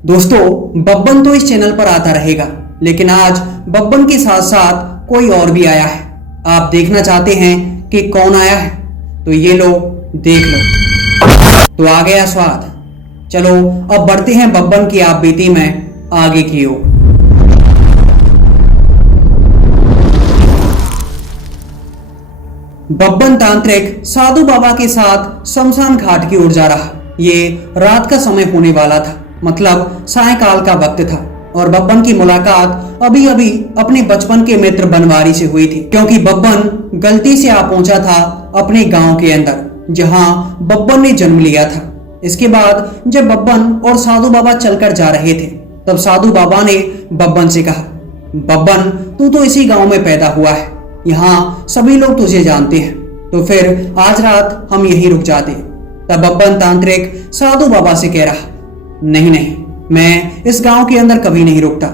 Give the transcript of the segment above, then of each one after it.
दोस्तों, बब्बन तो इस चैनल पर आता रहेगा, लेकिन आज बब्बन के साथ साथ कोई और भी आया है। आप देखना चाहते हैं कि कौन आया है? तो ये लो, देख लो। तो आ गया स्वाद। चलो अब बढ़ते हैं बब्बन की आप बीती में आगे की ओर। बब्बन तांत्रिक साधु बाबा के साथ शमशान घाट की ओर जा रहा। ये रात का समय होने वाला था, मतलब सायंकाल का वक्त था, और बब्बन की मुलाकात अभी अभी अपने बचपन के मित्र बनवारी से हुई थी, क्योंकि बब्बन गलती से आ पहुंचा था अपने गांव के अंदर, जहां बब्बन ने जन्म लिया था। इसके बाद जब बब्बन और साधु बाबा चलकर जा रहे थे, तब साधु बाबा ने बब्बन से कहा, बब्बन तू तो इसी गांव में पैदा हुआ है, यहाँ सभी लोग तुझे जानते हैं, तो फिर आज रात हम यहीं रुक जाते। तब बब्बन तांत्रिक साधु बाबा से कह रहा, नहीं नहीं, मैं इस गांव के अंदर कभी नहीं रुकता।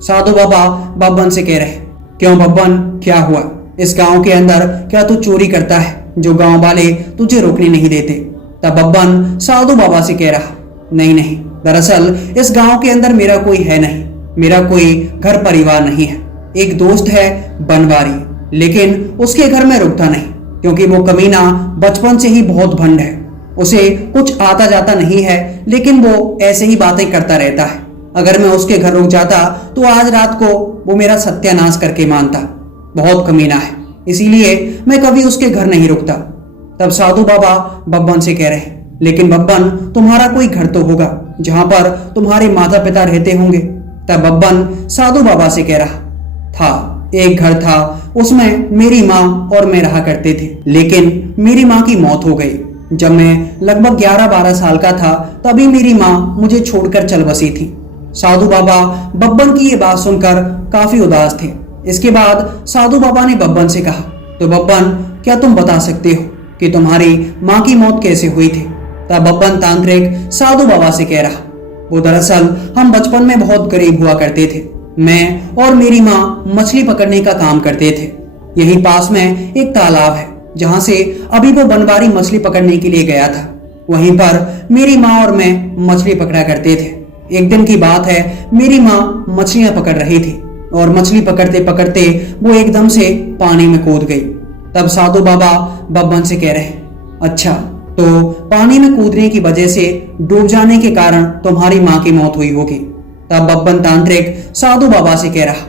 साधु बाबा बब्बन से कह रहे, क्यों बब्बन, क्या हुआ? इस गांव के अंदर क्या तू चोरी करता है जो गांव वाले तुझे रोकने नहीं देते? तब बब्बन साधु बाबा से कह रहा, नहीं नहीं, दरअसल इस गांव के अंदर मेरा कोई है नहीं, मेरा कोई घर परिवार नहीं है। एक दोस्त है बनवारी, लेकिन उसके घर में रुकता नहीं, क्योंकि वो कमीना बचपन से ही बहुत भंड है। उसे कुछ आता जाता नहीं है, लेकिन वो ऐसे ही बातें करता रहता है। अगर मैं उसके घर रुक जाता तो आज रात को वो मेरा सत्यानाश करके मानता। बहुत कमीना है, इसीलिए मैं कभी उसके घर नहीं रुकता। तब साधु बाबा बब्बन से कह रहे, लेकिन बब्बन तुम्हारा कोई घर तो होगा जहां पर तुम्हारे माता पिता रहते होंगे। तब बब्बन साधु बाबा से कह रहा, था, एक घर था, उसमें मेरी माँ और मैं रहा करते थे, लेकिन मेरी माँ की मौत हो गई। जब मैं लगभग 11-12 साल का था, तभी मेरी माँ मुझे छोड़कर चल बसी थी। साधु बाबा बब्बन की ये बात सुनकर काफी उदास थे। इसके बाद साधु बाबा ने बब्बन से कहा, तो बब्बन क्या तुम बता सकते हो कि तुम्हारी माँ की मौत कैसे हुई थी? तब बब्बन तांत्रिक साधु बाबा से कह रहा, वो दरअसल हम बचपन में बहुत गरीब हुआ करते थे। मैं और मेरी माँ मछली पकड़ने का काम करते थे। यहीं पास में एक तालाब है, जहां से अभी वो बनवारी मछली पकड़ने के लिए गया था। वहीं पर मेरी माँ और मैं मछली पकड़ा करते थे। एक दिन की बात है, मेरी माँ मछलियां पकड़ रही थी और मछली पकड़ते पकड़ते वो एकदम से पानी में कूद गई। तब साधु बाबा बब्बन से कह रहे, अच्छा, तो पानी में कूदने की वजह से, डूब जाने के कारण तुम्हारी माँ की मौत हुई होगी। तब बब्बन तांत्रिक साधु बाबा से कह रहा,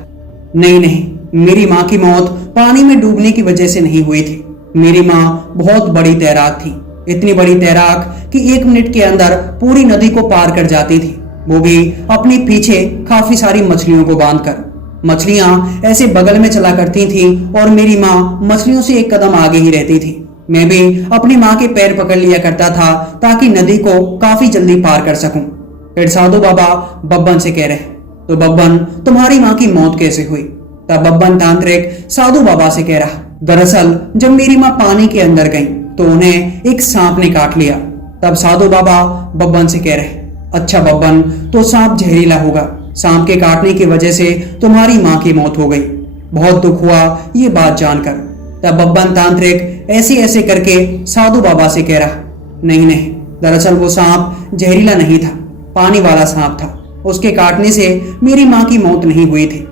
नहीं नहीं, मेरी माँ की मौत पानी में डूबने की वजह से नहीं हुई थी। मेरी माँ बहुत बड़ी तैराक थी, इतनी बड़ी तैराक कि 1 मिनट के अंदर पूरी नदी को पार कर जाती थी, वो भी अपने पीछे काफी सारी मछलियों को बांधकर। मछलियां ऐसे बगल में चला करती थी और मेरी माँ मछलियों से 1 कदम आगे ही रहती थी। मैं भी अपनी माँ के पैर पकड़ लिया करता था ताकि नदी को काफी जल्दी पार कर सकूं। फिर साधु बाबा बब्बन से कह रहे, तो बब्बन तुम्हारी माँ की मौत कैसे हुई? तब बब्बन तांत्रिक साधु बाबा से कह रहा, दरअसल जब मेरी माँ पानी के अंदर गई तो उन्हें एक सांप ने काट लिया। तब साधु बाबा बब्बन से कह रहे, अच्छा बब्बन, तो सांप जहरीला होगा, सांप के काटने की वजह से तुम्हारी माँ की मौत हो गई। बहुत दुख हुआ ये बात जानकर। तब बब्बन तांत्रिक ऐसे ऐसे करके साधु बाबा से कह रहा, नहीं नहीं, दरअसल वो सांप जहरीला नहीं था, पानी वाला सांप था। उसके काटने से मेरी माँ की मौत नहीं हुई थी,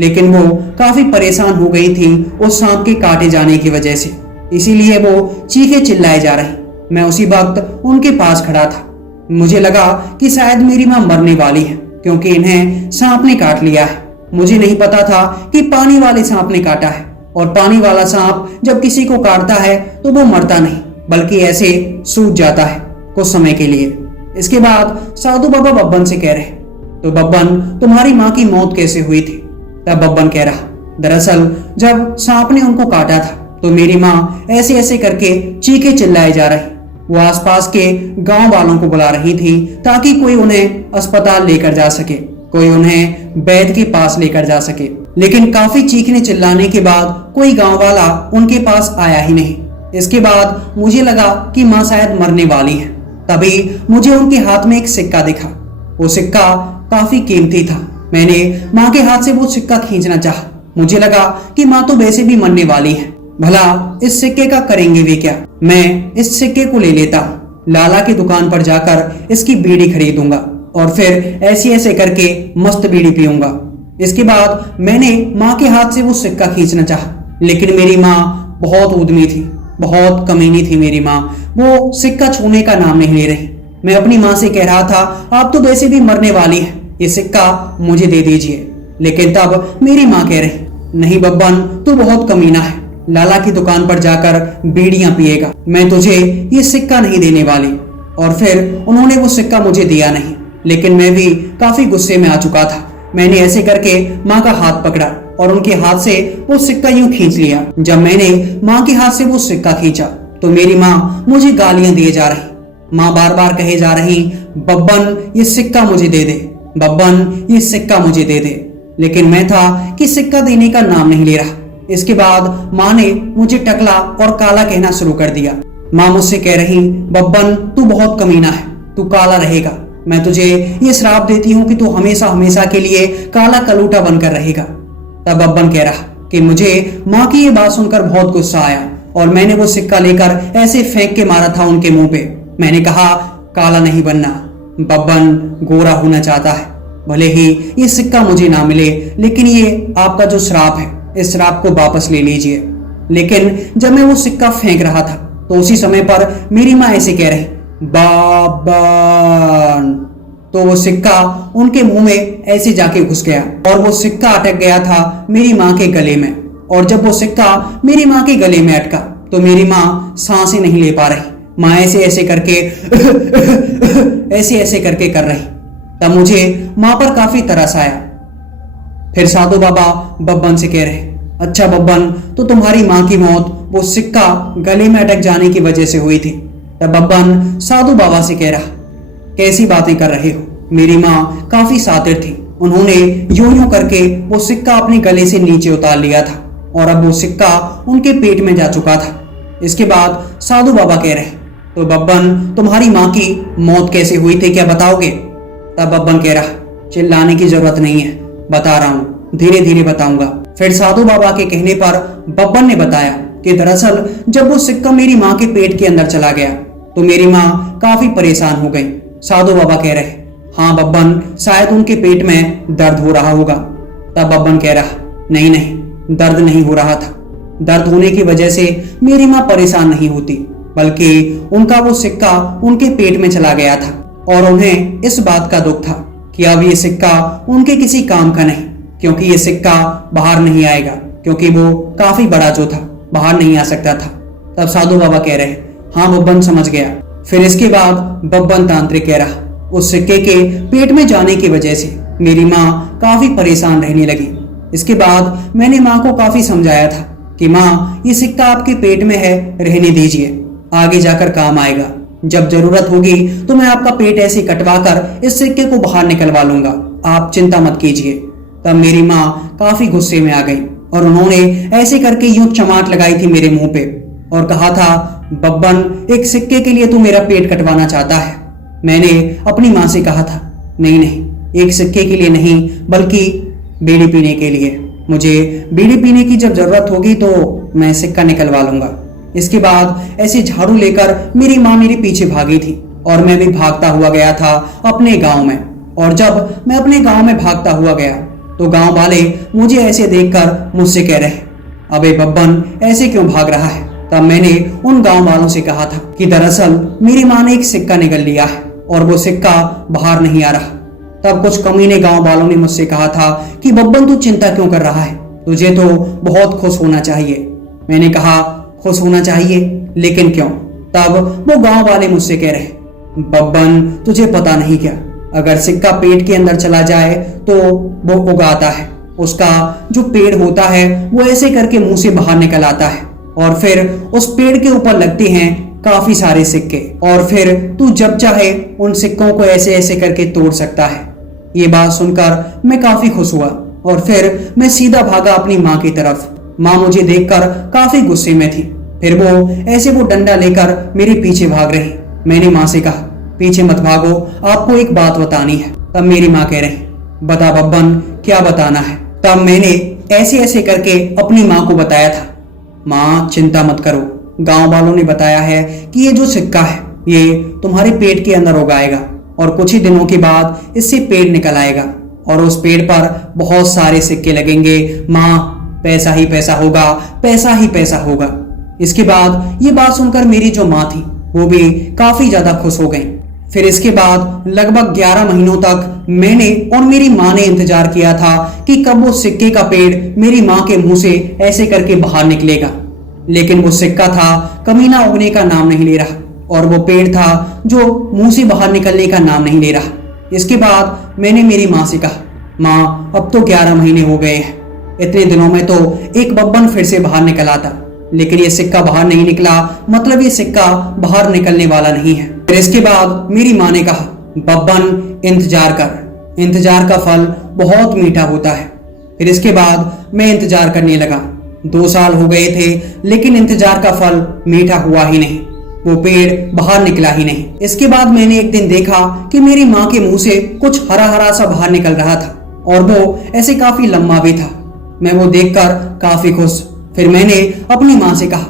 लेकिन वो काफी परेशान हो गई थी उस सांप के काटे जाने की वजह से, इसीलिए वो चीखे चिल्लाए जा रही। मैं उसी वक्त उनके पास खड़ा था। मुझे लगा कि शायद मेरी माँ मरने वाली है, क्योंकि इन्हें सांप ने काट लिया है। मुझे नहीं पता था कि पानी वाले सांप ने काटा है, और पानी वाला सांप जब किसी को काटता है तो वो मरता नहीं, बल्कि ऐसे सूज जाता है कुछ समय के लिए। इसके बाद साधु बाबा बब्बन से कह रहे, तो बब्बन तुम्हारी माँ की मौत कैसे हुई थी? तब बब्बन कह रहा, दरअसल जब सांप ने उनको काटा था तो मेरी माँ ऐसे ऐसे करके चीखे चिल्लाए जा रही। वो आसपास के गांव वालों को बुला रही थी ताकि कोई उन्हें अस्पताल लेकर जा सके, कोई उन्हें वैद्य के पास लेकर जा सके। लेकिन काफी चीखने चिल्लाने के बाद कोई गांव वाला उनके पास आया ही नहीं। इसके बाद मुझे लगा कि माँ शायद मरने वाली है। तभी मुझे उनके हाथ में एक सिक्का दिखा। वो सिक्का काफी कीमती था। मैंने माँ के हाथ से वो सिक्का खींचना चाहा। मुझे लगा कि माँ तो वैसे भी मरने वाली है, भला इस सिक्के का करेंगे वे क्या? मैं इस सिक्के को ले लेता हूँ, लाला की दुकान पर जाकर इसकी बीड़ी खरीदूंगा और फिर ऐसे ऐसे करके मस्त बीड़ी पीऊंगा। इसके बाद मैंने माँ के हाथ से वो सिक्का खींचना चाहा, लेकिन मेरी माँ बहुत उद्यमी थी, बहुत कमीनी थी मेरी माँ। वो सिक्का छूने का नाम नहीं ले रही। मैं अपनी माँ से कह रहा था, आप तो वैसे भी मरने वाली है, ये सिक्का मुझे दे दीजिए। लेकिन तब मेरी माँ कह रही, नहीं बब्बन, तू बहुत कमीना है, लाला की दुकान पर जाकर बीड़ियां पिएगा, मैं तुझे ये सिक्का नहीं देने वाली। और फिर उन्होंने वो सिक्का मुझे दिया नहीं, लेकिन मैं भी काफी गुस्से में आ चुका था। मैंने ऐसे करके माँ का हाथ पकड़ा और उनके हाथ से वो सिक्का यूं खींच लिया। जब मैंने माँ के हाथ से वो सिक्का खींचा तो मेरी माँ मुझे गालियां दिए जा रही। माँ बार बार कहे जा रही, बब्बन ये सिक्का मुझे दे दे, बब्बन ये सिक्का मुझे दे दे। लेकिन मैं था कि सिक्का देने का नाम नहीं ले रहा। इसके बाद माँ ने मुझे टकला और काला कहना शुरू कर दिया। माँ मुझसे कह रही, बब्बन तू बहुत कमीना है, तू काला रहेगा, मैं तुझे ये श्राप देती हूँ कि तू हमेशा हमेशा के लिए काला कलूटा बनकर रहेगा। तब बब्बन कह रहा कि मुझे माँ की ये बात सुनकर बहुत गुस्सा आया और मैंने वो सिक्का लेकर ऐसे फेंक के मारा था उनके मुंह पे। मैंने कहा, काला नहीं बनना, बब्बन गोरा होना चाहता है। भले ही ये सिक्का मुझे ना मिले, लेकिन ये आपका जो श्राप है, इस श्राप को वापस ले लीजिए। लेकिन जब मैं वो सिक्का फेंक रहा था तो उसी समय पर मेरी माँ ऐसे कह रही, बाबन। तो वो सिक्का उनके मुंह में ऐसे जाके घुस गया और वो सिक्का अटक गया था मेरी माँ के गले में। और जब वो सिक्का मेरी माँ के गले में अटका तो मेरी माँ सांसें नहीं ले पा रही। माँ ऐसे ऐसे करके ऐसे ऐसे करके कर रही। तब मुझे माँ पर काफी तरस आया। फिर साधु बाबा बब्बन से कह रहे, अच्छा बब्बन, तो तुम्हारी माँ की मौत वो सिक्का गले में अटक जाने की वजह से हुई थी। तब बब्बन साधु बाबा से कह रहा, कैसी बातें कर रहे हो, मेरी माँ काफी सातिर थी, उन्होंने यूं यूं करके वो सिक्का अपने गले से नीचे उतार लिया था और अब वो सिक्का उनके पेट में जा चुका था। इसके बाद साधु बाबा कह रहे, तो बब्बन तुम्हारी माँ की मौत कैसे हुई थी, क्या बताओगे? तब बब्बन कह रहा, चिल्लाने की जरूरत नहीं है, बता रहा हूँ, धीरे धीरे बताऊंगा। फिर साधु बाबा के कहने पर बब्बन ने बताया कि दरअसल जब वो सिक्का मेरी माँ के पेट के अंदर चला गया तो मेरी माँ काफी परेशान हो गई। साधु बाबा कह रहे, हाँ बब्बन, शायद उनके पेट में दर्द हो रहा होगा। तब बब्बन कह रहा, नहीं नहीं, दर्द नहीं हो रहा था, दर्द होने की वजह से मेरी माँ परेशान नहीं होती, बल्कि उनका वो सिक्का उनके पेट में चला गया था और उन्हें इस बात का दुख था कि अब ये सिक्का उनके किसी काम का नहीं, क्योंकि ये सिक्का बाहर नहीं आएगा, क्योंकि वो काफी बड़ा जो था, बाहर नहीं आ सकता था। तब साधु बाबा कह रहे, हाँ बब्बन समझ गया। फिर इसके बाद बब्बन तांत्रिक कह रहा, उस सिक्के के पेट में जाने की वजह से मेरी माँ काफी परेशान रहने लगी। इसके बाद मैंने माँ को काफी समझाया था कि माँ, ये सिक्का आपके पेट में है, रहने दीजिए, आगे जाकर काम आएगा, जब जरूरत होगी तो मैं आपका पेट ऐसे कटवा कर इस सिक्के को बाहर निकलवा लूंगा, आप चिंता मत कीजिए। तब मेरी माँ काफी गुस्से में आ गई और उन्होंने ऐसे करके यूं चमाट लगाई थी मेरे मुंह पे और कहा था, बब्बन, एक सिक्के के लिए तू मेरा पेट कटवाना चाहता है? मैंने अपनी माँ से कहा था, नहीं नहीं, एक सिक्के के लिए नहीं, बल्कि बीड़ी पीने के लिए। मुझे बीड़ी पीने की जब जरूरत होगी तो मैं सिक्का निकलवा लूंगा। इसके बाद ऐसे झाड़ू लेकर मेरी माँ मेरे पीछे भागी थी और मैं भी भागता हुआ गया था अपने गांव में। और जब मैं अपने गांव में भागता हुआ गया तो गांव वाले मुझे ऐसे देखकर मुझसे कह रहे, अबे बब्बन, ऐसे क्यों भाग रहा है? तब मैंने उन गांव वालों से कहा था कि दरअसल मेरी माँ ने एक सिक्का निकल लिया है और वो सिक्का बाहर नहीं आ रहा। तब कुछ कमीने गांव वालों ने मुझसे कहा था कि बब्बन, तू चिंता क्यों कर रहा है, तुझे तो बहुत खुश होना चाहिए। मैंने कहा, खुश होना चाहिए, लेकिन क्यों? तब वो गांव वाले मुझसे कह रहे, बब्बन, तुझे पता नहीं क्या, अगर सिक्का पेट के अंदर चला जाए तो वो उगाता है, उसका जो पेड़ होता है वो ऐसे करके मुंह से बाहर निकल आता है और फिर उस पेड़ के ऊपर लगते हैं काफी सारे सिक्के और फिर तू जब चाहे उन सिक्कों को ऐसे ऐसे करके तोड़ सकता है। ये बात सुनकर मैं काफी खुश हुआ और फिर मैं सीधा भागा अपनी माँ की तरफ। माँ मुझे देखकर काफी गुस्से में थी। फिर वो डंडा लेकर मेरे पीछे भाग रही। मैंने माँ से कहा, पीछे मत भागो, आपको एक बात बतानी है। तब मेरी माँ कह रही, बता बब्बन, क्या बताना है? तब मैंने ऐसे ऐसे करके अपनी माँ को बताया था। माँ, चिंता मत करो, गांव वालों ने बताया है कि ये जो सिक्का है ये तुम्हारे पेट के अंदर उगाएगा और कुछ ही दिनों के बाद इससे पेड़ निकल आएगा और उस पेड़ पर बहुत सारे सिक्के लगेंगे। माँ, पैसा ही पैसा होगा, पैसा ही पैसा होगा। इसके बाद ये बात सुनकर मेरी जो माँ थी वो भी काफी ज्यादा खुश हो गई। फिर इसके बाद लगभग 11 महीनों तक मैंने और मेरी माँ ने इंतजार किया था कि कब वो सिक्के का पेड़ मेरी माँ के मुंह से ऐसे करके बाहर निकलेगा। लेकिन वो सिक्का था कमीना उगने का नाम नहीं ले रहा और वो पेड़ था जो मुंह से बाहर निकलने का नाम नहीं ले रहा। इसके बाद मैंने मेरी माँ से कहा, माँ अब तो 11 महीने हो गए हैं, इतने दिनों में तो एक बब्बन फिर से बाहर निकल आता, लेकिन ये सिक्का बाहर नहीं निकला, मतलब ये सिक्का बाहर निकलने वाला नहीं है। फिर इसके बाद मेरी माँ ने कहा, बब्बन इंतजार कर, इंतजार का फल बहुत मीठा होता है। फिर इसके बाद मैं इंतजार करने लगा। 2 साल हो गए थे लेकिन इंतजार का फल मीठा हुआ ही नहीं, वो पेड़ बाहर निकला ही नहीं। इसके बाद मैंने एक दिन देखा कि मेरी माँ के मुंह से कुछ हरा हरा सा बाहर निकल रहा था और वो ऐसे काफी लंबा भी था। मैं वो देखकर काफी खुश। फिर मैंने अपनी माँ से कहा,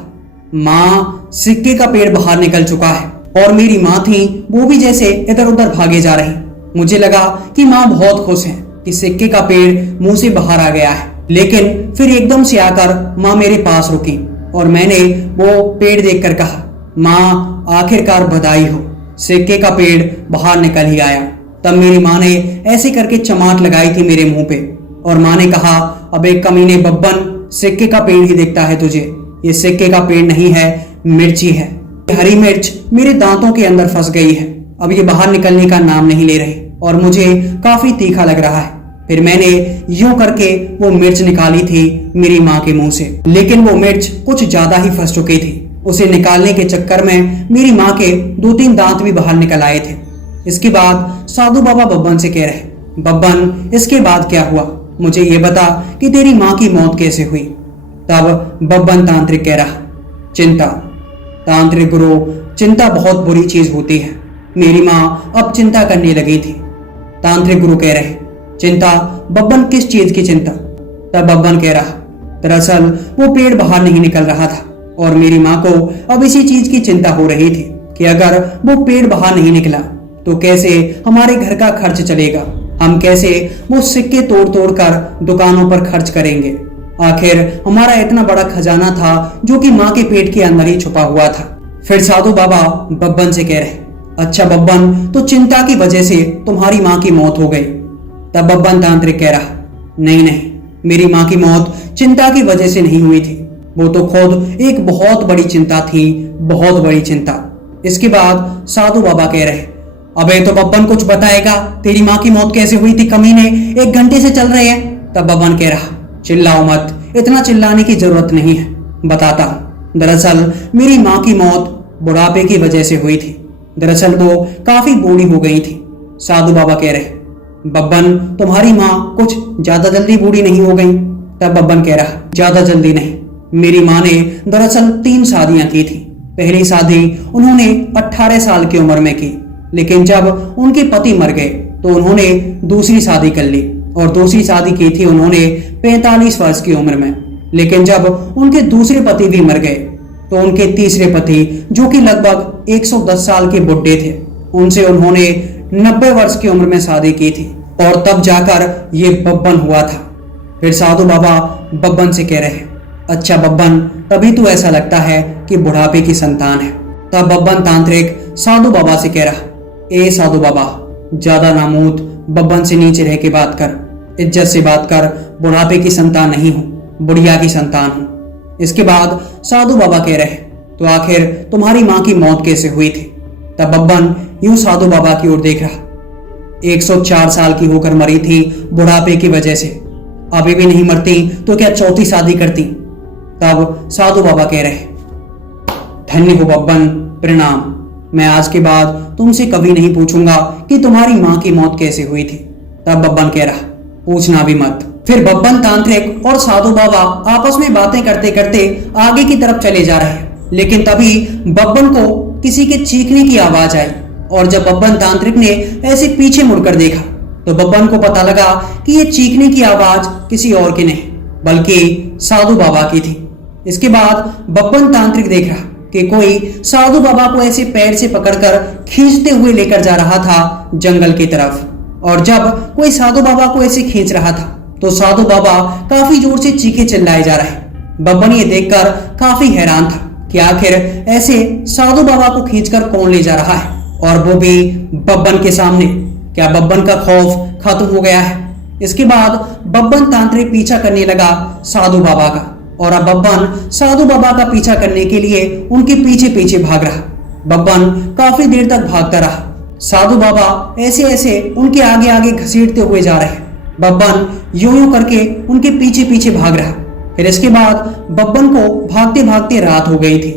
माँ सिक्के का पेड़ बाहर निकल चुका है। और मेरी माँ थी वो भी जैसे इधर उधर भागे जा रही। मुझे लगा कि माँ बहुत खुश है कि सिक्के का पेड़ मुंह से बाहर आ गया है। लेकिन फिर एकदम से आकर माँ मेरे पास रुकी और मैंने वो पेड़ देखकर कहा, माँ आखिरकार बधाई हो, सिक्के का पेड़ बाहर निकल ही आया। तब मेरी माँ ने ऐसे करके चमाट लगाई थी मेरे मुंह पे और माँ ने कहा, अब एक कमीने बब्बन, सिक्के का पेड़ ही दिखता है तुझे, ये सिक्के का पेड़ नहीं है, मिर्ची है। हरी मिर्च मेरे दांतों के अंदर फंस गई है, अब ये बाहर निकलने का नाम नहीं ले रही और मुझे काफी तीखा लग रहा है। फिर मैंने यूं करके वो मिर्च निकाली थी मेरी माँ के मुंह से, लेकिन वो मिर्च कुछ ज्यादा ही फंस चुकी थी। उसे निकालने के चक्कर में मेरी माँ के 2-3 दांत भी बाहर निकल आए थे। इसके बाद साधु बाबा बब्बन से कह रहे, बब्बन इसके बाद क्या हुआ, मुझे ये बता कि तेरी माँ की मौत कैसे हुई। तब बब्बन तांत्रिक कह रहा, चिंता। तांत्रिक गुरु, चिंता बहुत बुरी चीज होती है। मेरी माँ अब चिंता करने लगी थी। तांत्रिक गुरु कह रहे, चिंता बब्बन, किस चीज की चिंता। तब बब्बन कह रहा, दरअसल वो पेड़ बाहर नहीं निकल रहा था और मेरी माँ को अब इसी चीज की चिंता हो रही थी कि अगर वो पेड़ बाहर नहीं निकला तो कैसे हमारे घर का खर्च चलेगा, हम कैसे वो सिक्के तोड़ तोड़ कर दुकानों पर खर्च करेंगे। आखिर हमारा इतना बड़ा खजाना था जो कि माँ के पेट के अंदर ही छुपा हुआ था। फिर साधु बाबा बब्बन से कह रहे, अच्छा बब्बन, तो चिंता की वजह से तुम्हारी माँ की मौत हो गई। तब बब्बन तांत्रिक कह रहा, नहीं नहीं, मेरी माँ की मौत चिंता की वजह से नहीं हुई थी, वो तो खुद एक बहुत बड़ी चिंता थी, बहुत बड़ी चिंता। इसके बाद साधु बाबा कह रहे, अबे तो बब्बन कुछ बताएगा, तेरी माँ की मौत कैसे हुई थी कमीने, 1 घंटे से चल रहे हैं। तब बब्बन कह रहा, चिल्लाओ मत, इतना चिल्लाने की जरूरत नहीं है, बताता हूं। दरअसल मेरी माँ की मौत बुढ़ापे की वजह से हुई थी, दरअसल वो काफी बूढ़ी हो गई थी। साधु बाबा कह रहे, बब्बन तुम्हारी माँ कुछ ज्यादा जल्दी बूढ़ी नहीं हो गई। तब बब्बन कह रहा, ज्यादा जल्दी नहीं, मेरी माँ ने दरअसल 3 शादियां की थी। पहली शादी उन्होंने 18 साल की उम्र में की, लेकिन जब उनके पति मर गए तो उन्होंने दूसरी शादी कर ली और दूसरी शादी की थी उन्होंने 45 वर्ष की उम्र में। लेकिन जब उनके दूसरे पति भी मर गए तो उनके तीसरे पति, जो कि लगभग 110 साल के बुढ़े थे, उनसे उन्होंने 90 वर्ष की उम्र में शादी की थी और तब जाकर ये बब्बन हुआ था। फिर साधु बाबा बब्बन से कह रहे, अच्छा बब्बन, तभी तो ऐसा लगता है कि बुढ़ापे की संतान है। तब बब्बन तांत्रिक साधु बाबा से कह रहा, ए साधु बाबा, ज्यादा नामूद, बब्बन से नीचे रह के बात कर, इज्जत से बात कर, बुढ़ापे की संतान नहीं हूं, बुढ़िया की संतान हूं। इसके बाद साधु बाबा कह रहे, तो आखिर तुम्हारी माँ की मौत कैसे हुई थी। तब बब्बन यूं साधु बाबा की ओर देख रहा, 104 साल की होकर मरी थी बुढ़ापे की वजह से, अभी भी नहीं मरती तो क्या 4थी शादी करती। तब साधु बाबा कह रहे, धन्य हो बब्बन, प्रणाम, मैं आज के बाद तुमसे कभी नहीं पूछूंगा कि तुम्हारी माँ की मौत कैसे हुई थी। तब बब्बन कह रहा, पूछना भी मत। फिर बब्बन तांत्रिक और साधु बाबा आपस में बातें करते करते आगे की तरफ चले जा रहे हैं, लेकिन तभी बब्बन को किसी के चीखने की आवाज आई और जब बब्बन तांत्रिक ने ऐसे पीछे मुड़कर देखा तो बब्बन को पता लगा कि ये चीखने की आवाज किसी और की नहीं बल्कि साधु बाबा की थी। इसके बाद बब्बन तांत्रिक देख रहा कि कोई साधु बाबा को ऐसे पैर से पकड़कर खींचते हुए लेकर जा रहा था जंगल की तरफ। और जब कोई साधु बाबा को ऐसे खींच रहा था तो साधु बाबा काफी जोर से चीखे चिल्लाए जा रहे। बब्बन ये देखकर काफी हैरान था कि आखिर ऐसे साधु बाबा को खींचकर कौन ले जा रहा है, और वो भी बब्बन के सामने। क्या बब्बन का खौफ खत्म हो गया है? इसके बाद बब्बन तांत्रिक पीछा करने लगा साधु बाबा का, और अब बब्बन साधु बाबा का पीछा करने के लिए उनके पीछे पीछे भाग रहा। बब्बन काफी देर तक भागता रहा। साधु बाबा ऐसे ऐसे उनके आगे आगे घसीटते हुए जा रहे। बब्बन यूं यूं करके उनके पीछे पीछे भाग रहा। फिर इसके बाद बब्बन को भागते भागते रात हो गई थी।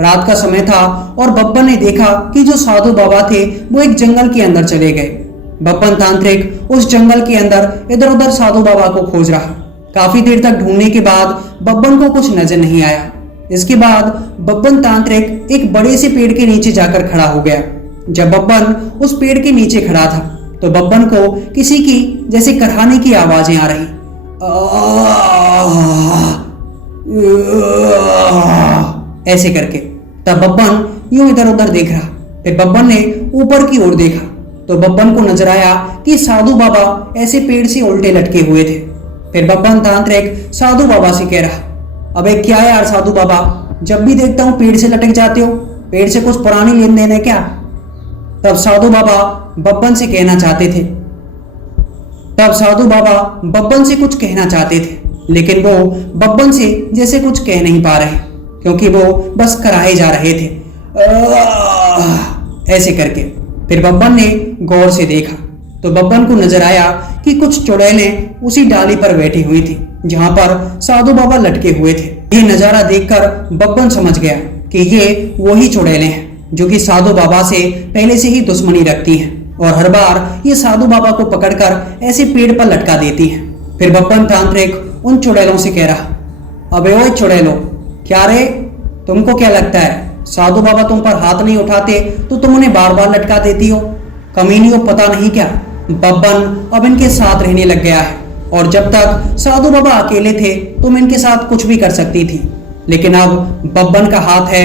रात का समय था और बब्बन ने देखा कि जो साधु बाबा थे वो एक जंगल के अंदर चले गए। बब्बन तांत्रिक उस जंगल के अंदर इधर उधर साधु बाबा को खोज रहा। काफी देर तक ढूंढने के बाद बब्बन को कुछ नजर नहीं आया। इसके बाद बब्बन तांत्रिक एक बड़े से पेड़ के नीचे जाकर खड़ा हो गया। जब बब्बन उस पेड़ के नीचे खड़ा था तो बब्बन को किसी की जैसे कराहने की आवाजें आ रही, ऐसे करके। तब बब्बन यूं इधर उधर देख रहा। फिर बब्बन ने ऊपर की ओर देखा तो बब्बन को नजर आया कि साधु बाबा ऐसे पेड़ से उल्टे लटके हुए थे। फिर बब्बन तांत्रिक साधु बाबा से कह रहा, अबे क्या यार साधु बाबा, जब भी देखता हूं पेड़ से लटक जाते हो, पेड़ से कुछ पुरानी लेन देन है क्या? तब साधु बाबा बब्बन से कहना चाहते थे कुछ कहना चाहते थे, लेकिन वो बब्बन से जैसे कुछ कह नहीं पा रहे, क्योंकि वो बस कराए जा रहे थे ऐसे करके। फिर बब्बन ने गौर से देखा तो बब्बन को नजर आया कि कुछ चुड़ैलें उसी डाली पर बैठी हुई थी जहां पर साधु बाबा लटके हुए थे। ये नजारा देखकर बब्बन समझ गया कि ये वही चुड़ैलें हैं जो कि साधु बाबा से पहले से ही दुश्मनी रखती हैं, और हर बार ये साधु बाबा को पकड़कर ऐसे पेड़ पर लटका देती हैं। फिर बब्बन तांत्रिक उन चुड़ैलों से कह रहा, अबे ओए चुड़ैलो, क्या रे, तुमको क्या लगता है साधु बाबा तुम पर हाथ नहीं उठाते तो तुम उन्हें बार बार लटका देती हो? कमीनी हो पता नहीं क्या? बब्बन अब इनके साथ रहने लग गया है, और जब तक साधु बाबा अकेले थे तुम इनके साथ कुछ भी कर सकती थी, लेकिन अब बब्बन का हाथ है